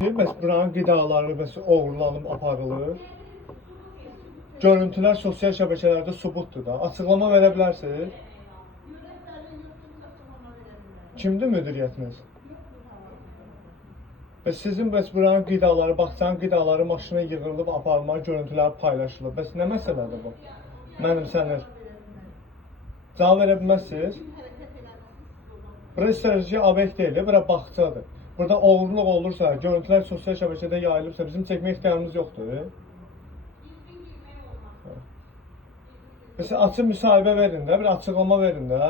Bəs buranın qidaları bəs oğurlanıb aparılır. Görüntülər sosial şəbəkələrdə sübutdur da. Açıqlama verə bilərsiniz? Kimdir müdiriyyətiniz? Bəs sizin bəs buranın qidaları, bağçanın qidaları maşına yığılıb aparılma, görüntüləri paylaşılır. Bəs nə məsələdir bu? Mənimsənir. Cavab verə bilməzsiniz? Bura strateji obyekt deyil, bura bağçadır. Burada oğurluq olursa, görüntülər sosial şəbəkədə yayılıbsa, bizim çəkmə ixtiyarımız yoxdur. Mesela açıq müsahibə verin də, bir açıqlama verin də.